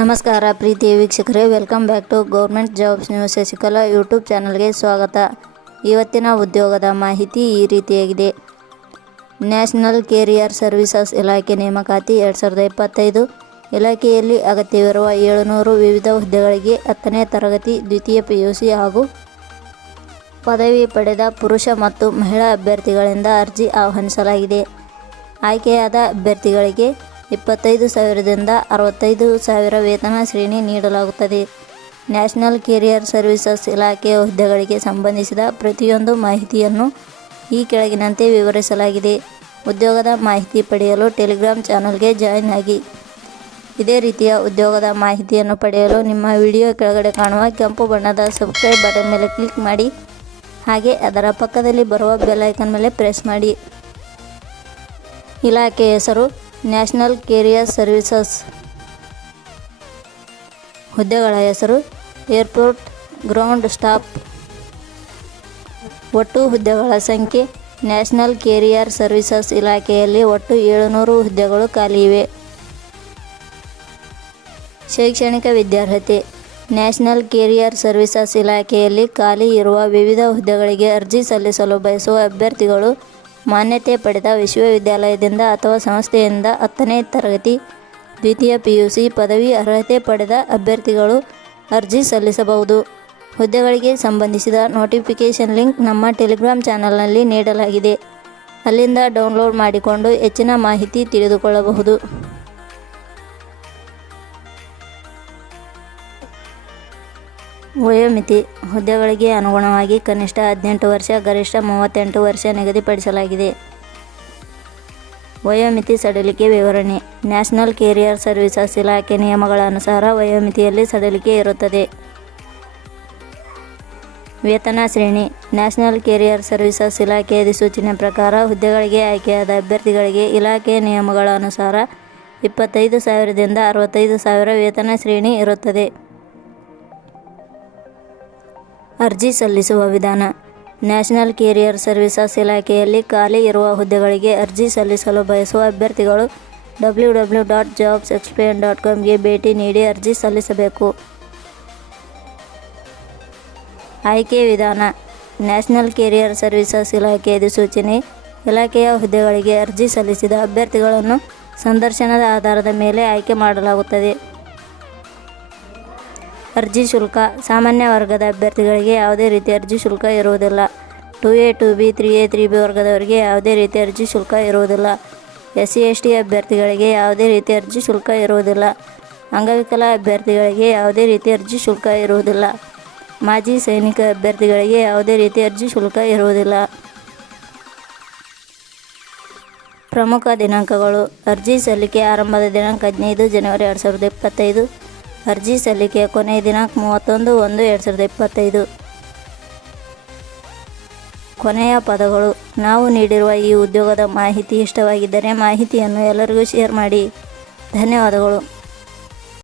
ನಮಸ್ಕಾರ ಪ್ರೀತಿಯ ವೀಕ್ಷಕರೇ, welcome back to government jobs news Shashikala YouTube ಚಾನಲ್ಗೆ ಸ್ವಾಗತ. ಇವತ್ತಿನ ಉದ್ಯೋಗದ ಮಾಹಿತಿ ಈ ರೀತಿಯಾಗಿದೆ. ನ್ಯಾಷನಲ್ ಕೆರಿಯರ್ ಸರ್ವಿಸಸ್ ಇಲಾಖೆ ನೇಮಕಾತಿ 2025 ಇಲಾಖೆಯಲ್ಲಿ ಅಗತ್ಯವಿರುವ 700 ವಿವಿಧ ಹುದ್ದೆಗಳಿಗೆ 10ನೇ ತರಗತಿ ದ್ವಿತೀಯ PUC ಹಾಗೂ ಪದವಿ ಪಡೆದ ಪುರುಷ ಮತ್ತು ಮಹಿಳಾ ಅಭ್ಯರ್ಥಿಗಳಿಂದ ಅರ್ಜಿ ಆಹ್ವಾನಿಸಲಾಗಿದೆ. ಆಯ್ಕೆಯಾದ ಅಭ್ಯರ್ಥಿಗಳಿಗೆ 25,000ದಿಂದ 65,000 ವೇತನ ಶ್ರೇಣಿ ನೀಡಲಾಗುತ್ತದೆ. ನ್ಯಾಷನಲ್ ಕೆರಿಯರ್ ಸರ್ವಿಸಸ್ ಇಲಾಖೆಯ ಹುದ್ದೆಗಳಿಗೆ ಸಂಬಂಧಿಸಿದ ಪ್ರತಿಯೊಂದು ಮಾಹಿತಿಯನ್ನು ಈ ಕೆಳಗಿನಂತೆ ವಿವರಿಸಲಾಗಿದೆ. ಉದ್ಯೋಗದ ಮಾಹಿತಿ ಪಡೆಯಲು ಟೆಲಿಗ್ರಾಮ್ ಚಾನಲ್ಗೆ ಜಾಯಿನ್ ಆಗಿ. ಇದೇ ರೀತಿಯ ಉದ್ಯೋಗದ ಮಾಹಿತಿಯನ್ನು ಪಡೆಯಲು ನಿಮ್ಮ ವಿಡಿಯೋ ಕೆಳಗಡೆ ಕಾಣುವ ಕೆಂಪು ಬಣ್ಣದ ಸಬ್ಸ್ಕ್ರೈಬ್ ಬಟನ್ ಮೇಲೆ ಕ್ಲಿಕ್ ಮಾಡಿ, ಹಾಗೆ ಅದರ ಪಕ್ಕದಲ್ಲಿ ಬರುವ ಬೆಲ್ ಐಕಾನ್ ಮೇಲೆ ಪ್ರೆಸ್ ಮಾಡಿ. ಇಲಾಖೆ ಹೆಸರು ನ್ಯಾಷನಲ್ ಕೆರಿಯರ್ ಸರ್ವಿಸಸ್. ಹುದ್ದೆಗಳ ಹೆಸರು ಏರ್ಪೋರ್ಟ್ ಗ್ರೌಂಡ್ ಸ್ಟಾಫ್. ಒಟ್ಟು ಹುದ್ದೆಗಳ ಸಂಖ್ಯೆ. ನ್ಯಾಷನಲ್ ಕೆರಿಯರ್ ಸರ್ವಿಸಸ್ ಇಲಾಖೆಯಲ್ಲಿ ಒಟ್ಟು 700 ಹುದ್ದೆಗಳು ಖಾಲಿ ಇವೆ. ಶೈಕ್ಷಣಿಕ ವಿದ್ಯಾರ್ಹತೆ. ನ್ಯಾಷನಲ್ ಕೆರಿಯರ್ ಸರ್ವಿಸಸ್ ಇಲಾಖೆಯಲ್ಲಿ ಖಾಲಿ ಇರುವ ವಿವಿಧ ಹುದ್ದೆಗಳಿಗೆ ಅರ್ಜಿ ಸಲ್ಲಿಸಲು ಬಯಸುವ ಅಭ್ಯರ್ಥಿಗಳು ಮಾನ್ಯತೆ ಪಡೆದ ವಿಶ್ವವಿದ್ಯಾಲಯದಿಂದ ಅಥವಾ ಸಂಸ್ಥೆಯಿಂದ 10ನೇ ತರಗತಿ ದ್ವಿತೀಯ PUC ಪದವಿ ಅರ್ಹತೆ ಪಡೆದ ಅಭ್ಯರ್ಥಿಗಳು ಅರ್ಜಿ ಸಲ್ಲಿಸಬಹುದು. ಹುದ್ದೆಗಳಿಗೆ ಸಂಬಂಧಿಸಿದ ನೋಟಿಫಿಕೇಷನ್ ಲಿಂಕ್ ನಮ್ಮ ಟೆಲಿಗ್ರಾಮ್ ಚಾನಲ್ನಲ್ಲಿ ನೀಡಲಾಗಿದೆ. ಅಲ್ಲಿಂದ ಡೌನ್ಲೋಡ್ ಮಾಡಿಕೊಂಡು ಹೆಚ್ಚಿನ ಮಾಹಿತಿ ತಿಳಿದುಕೊಳ್ಳಬಹುದು. ವಯೋಮಿತಿ. ಹುದ್ದೆಗಳಿಗೆ ಅನುಗುಣವಾಗಿ ಕನಿಷ್ಠ 18 ವರ್ಷ, ಗರಿಷ್ಠ 38 ವರ್ಷ ನಿಗದಿಪಡಿಸಲಾಗಿದೆ. ವಯೋಮಿತಿ ಸಡಿಲಿಕೆ ವಿವರಣೆ. ನ್ಯಾಷನಲ್ ಕೆರಿಯರ್ ಸರ್ವಿಸಸ್ ಇಲಾಖೆ ನಿಯಮಗಳ ಅನುಸಾರ ವಯೋಮಿತಿಯಲ್ಲಿ ಸಡಿಲಿಕೆ ಇರುತ್ತದೆ. ವೇತನ ಶ್ರೇಣಿ. ನ್ಯಾಷನಲ್ ಕೆರಿಯರ್ ಸರ್ವಿಸಸ್ ಇಲಾಖೆ ಅಧಿಸೂಚನೆ ಪ್ರಕಾರ ಹುದ್ದೆಗಳಿಗೆ ಆಯ್ಕೆಯಾದ ಅಭ್ಯರ್ಥಿಗಳಿಗೆ ಇಲಾಖೆಯ ನಿಯಮಗಳ ಅನುಸಾರ 25,000ದಿಂದ 65,000 ವೇತನ ಶ್ರೇಣಿ ಇರುತ್ತದೆ. ಅರ್ಜಿ ಸಲ್ಲಿಸುವ ವಿಧಾನ. ನ್ಯಾಷನಲ್ ಕೆರಿಯರ್ ಸರ್ವಿಸಸ್ ಇಲಾಖೆಯಲ್ಲಿ ಖಾಲಿ ಇರುವ ಹುದ್ದೆಗಳಿಗೆ ಅರ್ಜಿ ಸಲ್ಲಿಸಲು ಬಯಸುವ ಅಭ್ಯರ್ಥಿಗಳು www.jobsexplain.comಗೆ ಭೇಟಿ ನೀಡಿ ಅರ್ಜಿ ಸಲ್ಲಿಸಬೇಕು. ಆಯ್ಕೆ ವಿಧಾನ. ನ್ಯಾಷನಲ್ ಕೆರಿಯರ್ ಸರ್ವಿಸಸ್ ಇಲಾಖೆ ಅಧಿಸೂಚನೆ. ಇಲಾಖೆಯ ಹುದ್ದೆಗಳಿಗೆ ಅರ್ಜಿ ಸಲ್ಲಿಸಿದ ಅಭ್ಯರ್ಥಿಗಳನ್ನು ಸಂದರ್ಶನದ ಆಧಾರದ ಮೇಲೆ ಆಯ್ಕೆ ಮಾಡಲಾಗುತ್ತದೆ. ಅರ್ಜಿ ಶುಲ್ಕ. ಸಾಮಾನ್ಯ ವರ್ಗದ ಅಭ್ಯರ್ಥಿಗಳಿಗೆ ಯಾವುದೇ ರೀತಿಯ ಅರ್ಜಿ ಶುಲ್ಕ ಇರುವುದಿಲ್ಲ. 2A 2B 3A 3B ವರ್ಗದವರಿಗೆ ಯಾವುದೇ ರೀತಿಯ ಅರ್ಜಿ ಶುಲ್ಕ ಇರುವುದಿಲ್ಲ. SC/ST ಅಭ್ಯರ್ಥಿಗಳಿಗೆ ಯಾವುದೇ ರೀತಿಯ ಅರ್ಜಿ ಶುಲ್ಕ ಇರುವುದಿಲ್ಲ. ಅಂಗವಿಕಲ ಅಭ್ಯರ್ಥಿಗಳಿಗೆ ಯಾವುದೇ ರೀತಿಯ ಅರ್ಜಿ ಶುಲ್ಕ ಇರುವುದಿಲ್ಲ. ಮಾಜಿ ಸೈನಿಕ ಅಭ್ಯರ್ಥಿಗಳಿಗೆ ಯಾವುದೇ ರೀತಿಯ ಅರ್ಜಿ ಶುಲ್ಕ ಇರುವುದಿಲ್ಲ. ಪ್ರಮುಖ ದಿನಾಂಕಗಳು. ಅರ್ಜಿ ಸಲ್ಲಿಕೆ ಆರಂಭದ ದಿನಾಂಕ 15 ಜನವರಿ 2025. ಅರ್ಜಿ ಸಲ್ಲಿಕೆಯ ಕೊನೆಯ ದಿನಾಂಕ 31/1/2025. ಕೊನೆಯ ಪದಗಳು. ನಾವು ನೀಡಿರುವ ಈ ಉದ್ಯೋಗದ ಮಾಹಿತಿ ಇಷ್ಟವಾಗಿದ್ದರೆ ಮಾಹಿತಿಯನ್ನು ಎಲ್ಲರಿಗೂ ಶೇರ್ ಮಾಡಿ. ಧನ್ಯವಾದಗಳು.